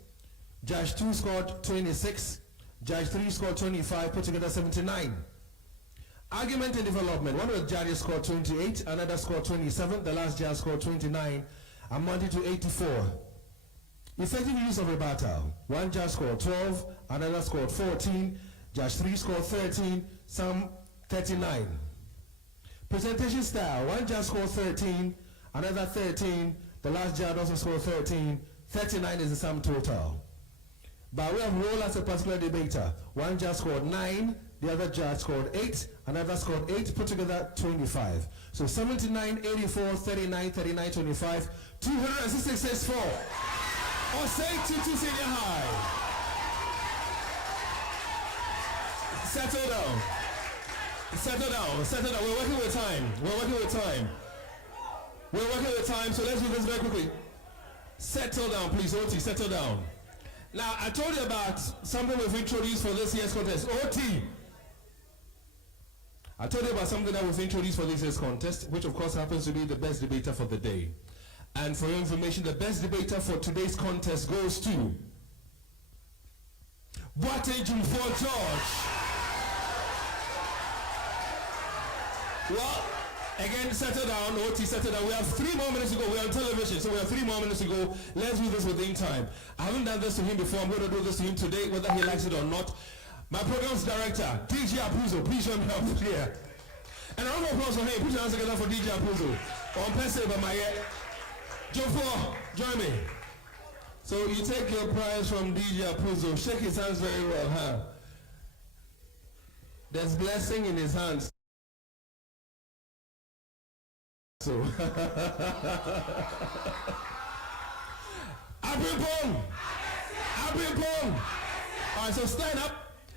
Judge 2 scored 26. Judge 3 scored 25, put together 79. Argument and development, one of the judges scored 28, another scored 27, the last judge scored 29, amounting to 84. Effective use of rebuttal, one judge scored 12, another scored 14, judge 3 scored 13, sum 39. Presentation style, one judge scored 13, another 13, the last judge also scored 13, 39 is the sum total. By way of role as a particular debater, one judge scored 9, the other judge scored 8, another scored 8, put together 25. So 79, 84, 39, 39, 25, 266 for Osei Tutu Senior High. Settle down. Settle down. Settle down. We're working with time. We're working with time. We're working with time, so let's do this very quickly. Settle down, please, OT. Settle down. Now, I told you about something we've introduced for this year's contest. OT. I told you about something that was introduced for this year's contest, which of course happens to be the best debater for the day. And for your information, the best debater for today's contest goes to Boateng for George. Well, again, settle down, OT, settle down. We have 3 more minutes to go. We're on television, so we have 3 more minutes to go. Let's do this within time. I haven't done this to him before. I'm going to do this to him today, whether he likes it or not. My program's director, DJ Apuzo, please join me up here. And a round of applause for him. Put your hands together for DJ Apuzo. On Pensive, my Jofo, join me. So you take your prize from DJ Apuzo. Shake his hands very well, huh? There's blessing in his hands. So, Abimpong! All right, so stand up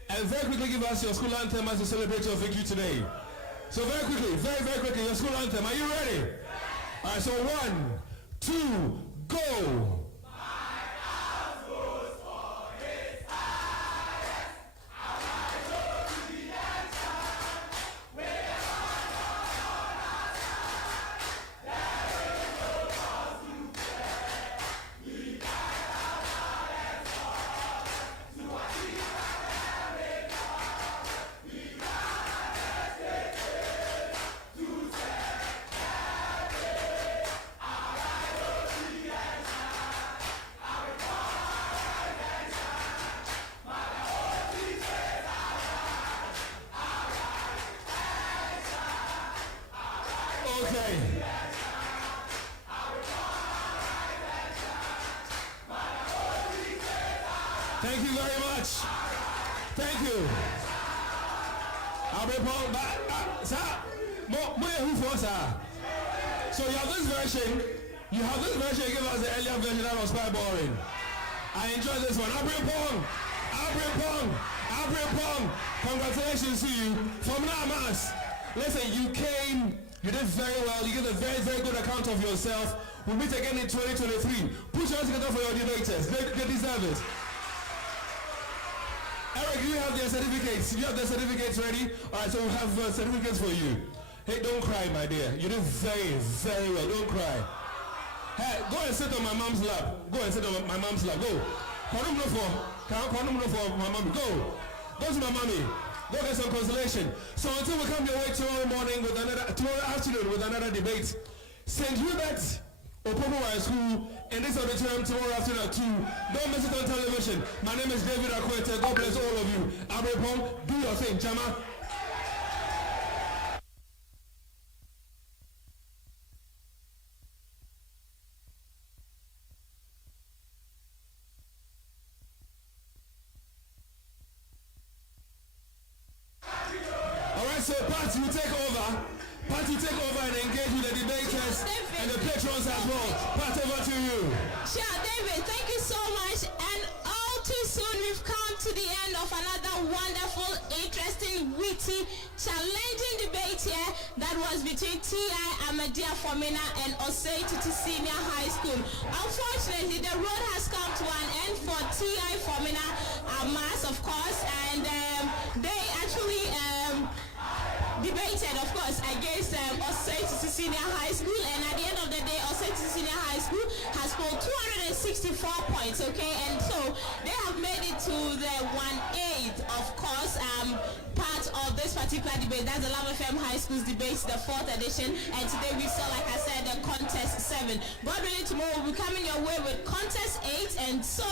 and very quickly give us your school anthem as you celebrate your victory today. So very quickly, very quickly, your school anthem. Are you ready? All right, so 1, 2, go! Okay. Thank you very much. Thank you. I'll be back. Sir, so you have this version. You give us the earlier version that was quite boring. I enjoy this one. Abri Pong. Congratulations to you. Fomena AMASS. Listen, you came, you did very well. You gave a very, very good account of yourself. We'll meet again in 2023. Put your hands together for your debaters. They deserve it. Eric, do you have their certificates? Do you have their certificates ready? All right, so we have certificates for you. Hey, don't cry, my dear. You did very, very well. Don't cry. Hey, go and sit on my mom's lap. Go and sit on my mom's lap. Go. Go to my mommy. Go to my mommy. Go get some consolation. So until we come your way tomorrow afternoon with another debate, St. Hubert Opopo High School in this auditorium tomorrow afternoon at 2. Don't miss it on television. My name is David Akwete. God bless all of you. Abri Pong, do your thing, Chama. So Pat, you take over and engage with the debaters and the patrons as well. Pat, over to you. Sure, David, thank you so much. And all too soon, we've come to the end of another wonderful, interesting, witty, challenging debate here that was between T.I. Amadia Fomena and Osei Tutu Senior High School. Unfortunately, the road has come to an end for T.I. Fomena AMASS, of course, and they actually debated, of course, against Osei Tutu Senior High School, and at the end of the day, Osei Tutu Senior High School has scored 264 points, okay, and so they have made it to the 1/8, of course, part of this particular debate. That's the Love FM High School's debate, the 4th edition, and today we saw, like I said, the contest 7. God willing, tomorrow we'll be coming your way with contest 8, and so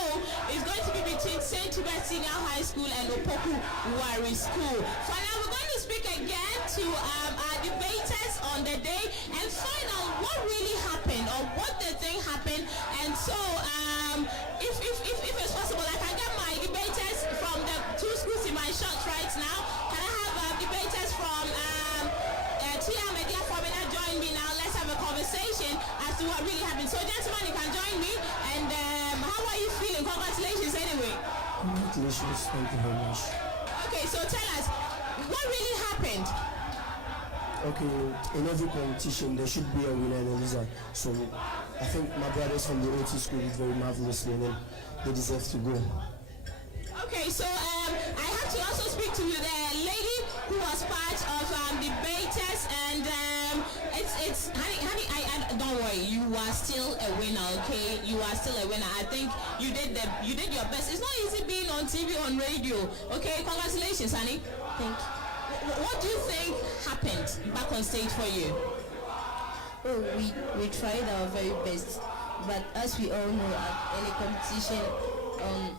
it's going to be between St. Hubert Senior High School and Opoku Wari School. For now, we're going to speak again to our debaters on the day and find out what really happened or what they think happened. And so if it's possible, I can get my debaters from the 2 schools in my shots right now. Can I have debaters from T.I. Media Fomena join me now? Let's have a conversation as to what really happened. So gentlemen, you can join me. And how are you feeling? Congratulations anyway. Congratulations, thank you very much. Okay, so tell us, what really happened? Okay, in every competition there should be a winner and a loser. So I think my brothers from the OT school did very marvelously and then they deserve to go. Okay, so I have to also speak to the lady who was part of debaters, and it's honey, I don't worry, you are still a winner, okay? You are still a winner. I think you did your best. It's not easy being on TV, on radio. Okay, congratulations, honey. Thank you. What do you think happened back on stage for you? Oh, we tried our very best, but as we all know, at any competition,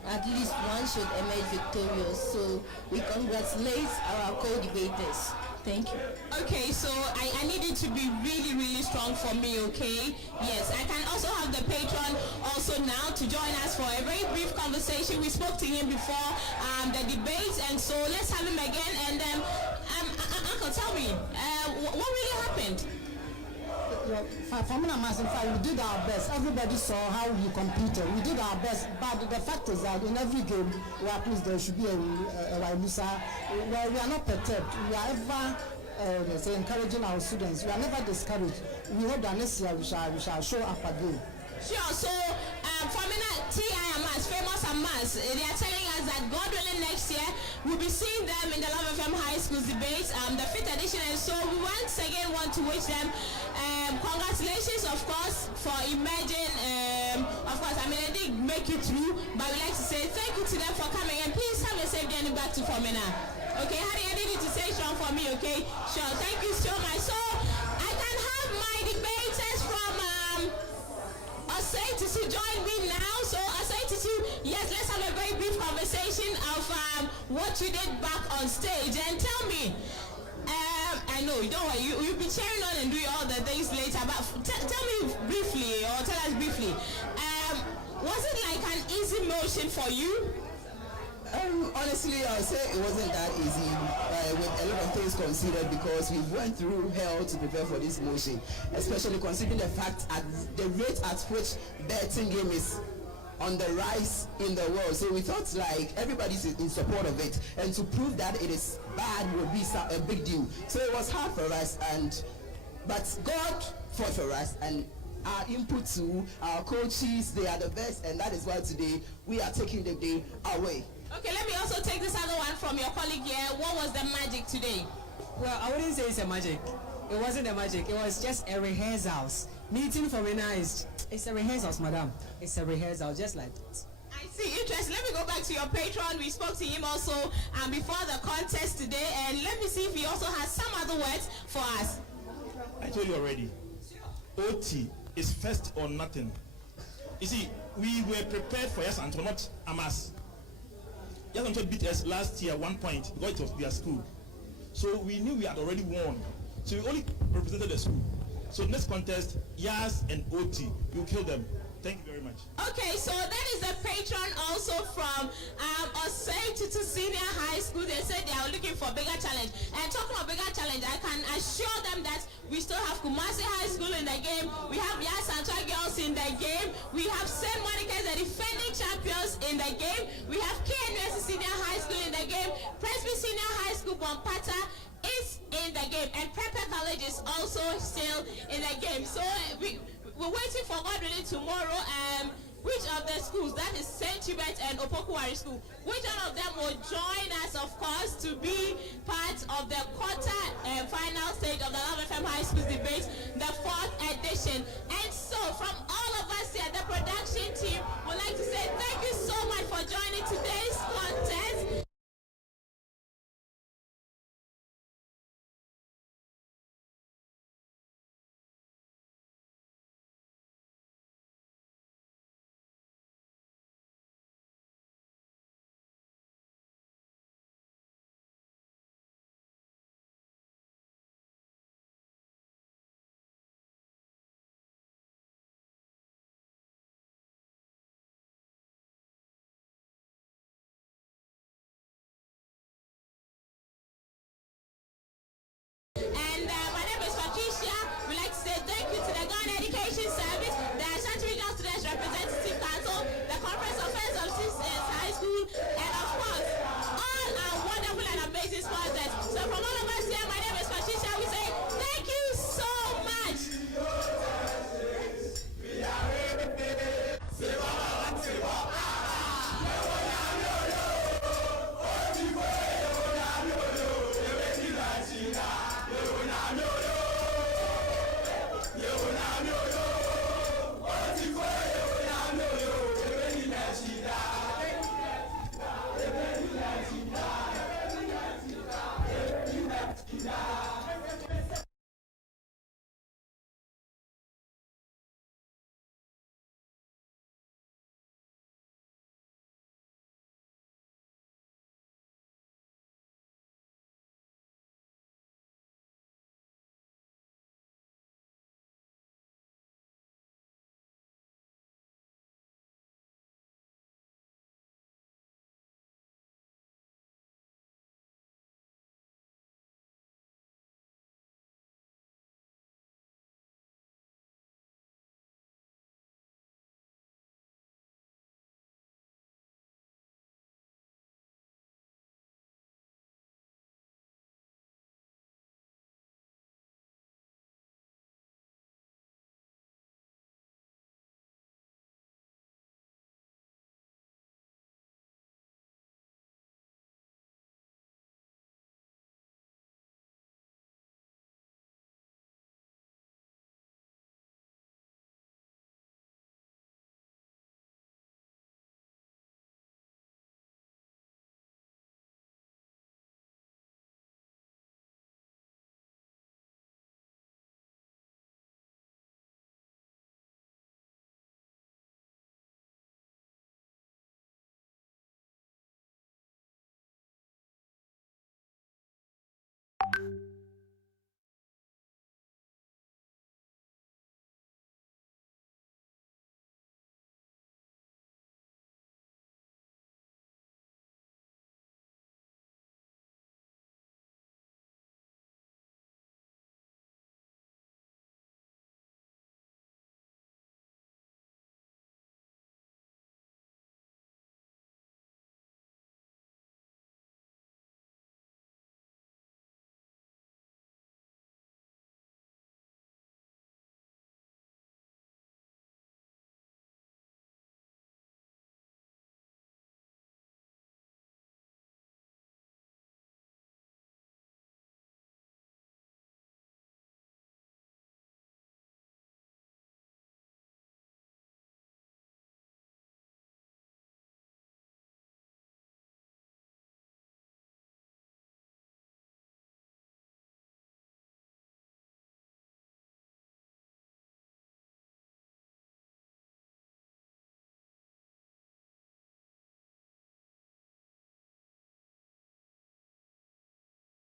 at least one should emerge victorious. So we congratulate our co-debaters. Thank you. Okay, so I need it to be really, really strong for me, okay? Yes, I can also have the patron also now to join us for a very brief conversation. We spoke to him before the debate, and so let's have him again. And Uncle, tell me, what really happened? Fomena AMASS, in fact, we did our best. Everybody saw how we competed. We did our best, but the fact is that in every game, at least there should be a loser. Well, we are not perturbed. We are ever encouraging our students. We are never discouraged. We hope that next year we shall show up again. Sure. So, Fomena T.I. AMASS, famous AMASS, they are telling us that God willing next year we'll be seeing them in the Love FM High School debates, the 5th edition, and so we once again want to wish them congratulations, of course, for emerging. Of course, I mean, they did make it through, but we like to say thank you to them for coming, and please have a safe journey back to Fomena. Okay, honey, I need you to say strong for me, okay? Sure, thank you so much. So, I can have my debaters from Osei Tutu join me now. So Osei Tutu, yes, let's have a very brief conversation of what you did back on stage. And tell me, I know, don't worry, you've be cheering on and doing all the things later. But tell me briefly, or tell us briefly, was it like an easy motion for you? Honestly, I'll say it wasn't that easy with a lot of things considered, because we went through hell to prepare for this motion, especially considering the fact at the rate at which betting game is on the rise in the world. So we thought like everybody's in support of it, and to prove that it is bad would be a big deal. So it was hard for us, but God fought for us, and our input to our coaches, they are the best, and that is why today we are taking the day away. Okay, let me also take this other one from your colleague here. What was the magic today? Well, I wouldn't say it's a magic. It wasn't a magic. It was just a rehearsals. Meeting Fomena it's a rehearsals, madam. It's a rehearsal, just like that. I see. Interesting. Let me go back to your patron. We spoke to him also before the contest today, and let me see if he also has some other words for us. I told you already. OT is first or nothing. You see, we were prepared for Yes and not AMASS. Yes and beat us last year 1 point because it was their school. So we knew we had already won. So we only represented the school. So next contest, Yas and OT, you kill them. Thank you very much. Okay, so that is the patron also from Osei Tutu Senior High School. They said they are looking for bigger challenge. And talking of bigger challenge, I can assure them that we still have Kumasi High School in the game. We have Yas and Toy Girls in the game. We have St. Monica's, the defending champions, in the game. We have KNUS Senior High School in the game. Presby Senior High School Bompata is in the game, and Prepper College is also still in the game. So we're waiting for God willing tomorrow. Which of the schools, that is St. Hubert and Opokuwari School, which one of them will join us, of course, to be part of the quarter final stage of the Love FM High School debate, the 4th edition. And so from all of us here, the production team would like to say thank you so much for joining today's contest. And my name is Patricia. We'd like to say thank you to the Ghana Education Service, the Ashanti Regional Students Representative Council, the Conference of Friends of Sisters High School, and of course, all our wonderful and amazing sponsors. So from all of us here, my name is Patricia. We say thank you so much. Yeah.